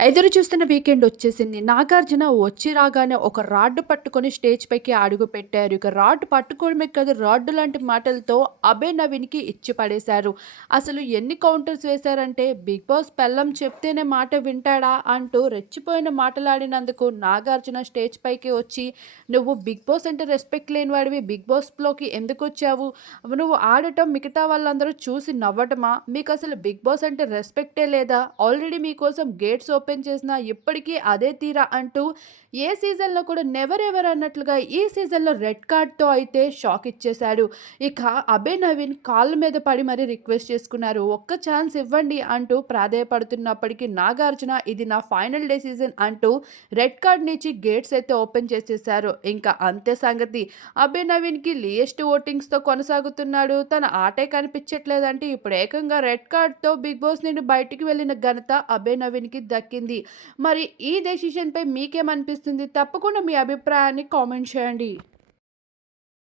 ఎదురు చూస్తున్న వీకెండ్ వచ్చేసింది. నాగార్జున వచ్చి రాగానే ఒక రాడ్ పట్టుకొని స్టేజ్ పైకి అడుగు పెట్టారు. ఇక రాడ్ పట్టుకోవడమే కాదు రాడ్ లాంటి మాటలతో అభయ్ నవీన్‌కి ఇచ్చి పడేశారు. అసలు ఎన్ని కౌంటర్స్ వేశారంటే 'బిగ్ బాస్' పెళ్ళం చెప్తేనే మాట వింటాడా అంటూ రెచ్చిపోయిన మాటలాడినందుకు నాగార్జున స్టేజ్ పైకి వచ్చి "నువ్వు 'బిగ్ బాస్' అంటే రెస్పెక్ట్ లేనివాడివి. 'బిగ్ బాస్'లోకి ఎందుకు వచ్చావు నువ్వు ఆడటం మిగతా వాళ్ళందరూ చూసి నవ్వటమా? మీకు అసలు 'బిగ్ బాస్' అంటే రెస్పెక్టే లేదా? ఆల్రెడీ మీకోసం గేట్స్ ఓపెన్ ఓపెన్ చేసినా ఇప్పటికీ అదే తీరా అంటూ ఏ సీజన్‌లో కూడా నెవర్ ఎవర్ అన్నట్లుగా ఈ సీజన్‌లో రెడ్ కార్డ్‌తో అయితే షాక్ ఇచ్చేశాడు. ఇక అభయ్ నవీన్ కాళ్ళ మీద పడి మరీ రిక్వెస్ట్ చేసుకున్నారు. ఒక్క ఛాన్స్ ఇవ్వండి అంటూ ప్రాధేయపడుతున్నప్పటికీ నాగార్జున ఇది నా ఫైనల్ డెసిజన్ అంటూ రెడ్ కార్డ్ నుంచి గేట్స్ అయితే ఓపెన్ చేసేశారు. ఇంకా అంతే సంగతి. అభయ్ నవీన్‌కి లియెస్ట్ ఓటింగ్స్‌తో కొనసాగుతున్నాడు. తన ఆటే కనిపించట్లేదంటే ఇప్పుడు ఏకంగా రెడ్ కార్డ్‌తో బిగ్ బాస్ నుండి బయటికి వెళ్ళిన ఘనత అభయ్ నవీన్‌కి జరిగింది మరి ఈ డెసిషన్‌పై మీకేమనిపిస్తుంది? తప్పకుండా మీ అభిప్రాయాన్ని కామెంట్ చేయండి.